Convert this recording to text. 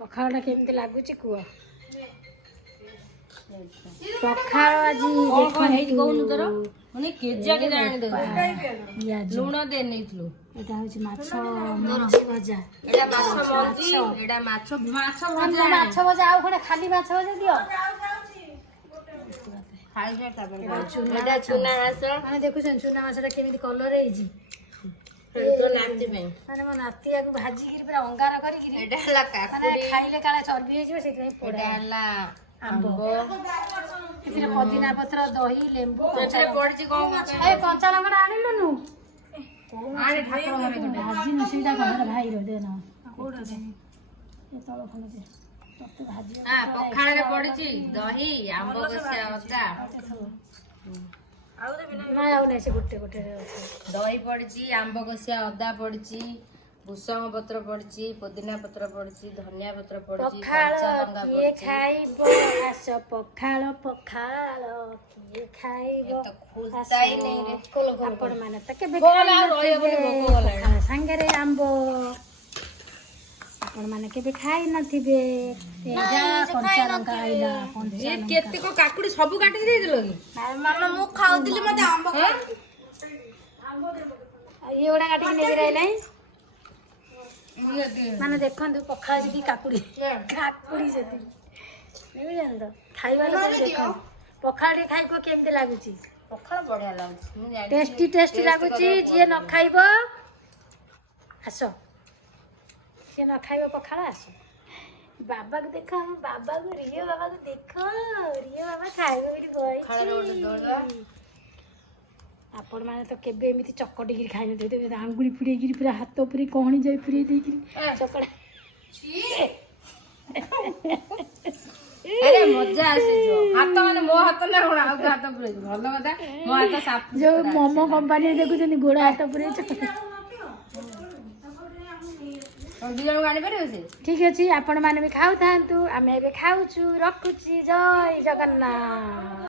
पखाड़ा केमती लगुच कुह पखाड़ आज कहूनु तोर माने केजिया के जाने दे लूण दे नैथलु एटा होची माछ मर्जी भजा एटा माछ मर्जी एटा माछ भजा माछ भजा आउ खडे खाली माछ भजा दियो खाइबे तापर एटा चुना माछ माने देखु चुना माछटा केमिति कलर हेजी तो नाती पे माने म नातिया को भाजी गिर पूरा अंगार करी गिर एटा हला काकुडी खाइले काला चर्बी हेजिबो सेति एटा हला आंबो एतिरे पुदीना पत्र दही लेंबू एतरे पड़ची को ए कंचा लंगड़ा आनिलनु आने ठाकुर घरे गटे भाजी मिसीटा घर भाई रो देना कोडा दे ए तळ खले दे तते भाजी हां पखाळे रे पड़ची दही आंबो कसे अदा आउ दे बिना ना आउ नै से गुट्टे गुट्टे दही पड़ची आंबो कसे अदा पड़ची भूसंग पत्र पड़ची पुदीना पत्र पड़ची धनिया पत्र पड़ची कच्चा लंगा किए पड़ची खाइबो आस पखाळ पखाळ किए खाइबो तो खुलताई नहीं रे खोल खोल आपण माने त केबे खोल आ रोय बोले भोक गला संगे रे आंबो आपण माने केबे खाइ नथिबे तेजा कंचा लंका आइला ये केते को काकुडी सब काटी दे दिलो की मामा मु खाउदिली मते आंबो ये ओडा काटी ने गिराइलाई माने देखंतु पखाळ की काकुडी काकुडी जति नै जानतो खाइबा देखो पखाळ खाइको केमते लागुची पखाळ बढ़िया लागछ मु जानि टेस्टी टेस्टी लागुची जे न खाइबो आसो जे न खाइबो पखाळ आसो बाबा को देखो हम बाबा को रियो बाबा को देखो रियो बाबा खाइबो बिली बई खाळे रोड दोलवा आपण माने तो केबे एमिति चकटी गिरी खाइ नथे ते आंगुली फिडे गिरी पूरा हाथ ऊपर कोहणी जाई फिरे दे गिरी चकड़ा अरे मजा आसे जो हाथ माने मो हाथ ना कोन आउ हाथ पुरे भलो कथा मो हाथ साफ जो मोमो कंपनी देखु जनी गोड़ा हाथ पुरे चकड़ा और बिजण गाणी परबे से ठीक अछि आपण माने भी खाउ थांतु आमे बे खाउछु रखुची जय जगन्नाथ।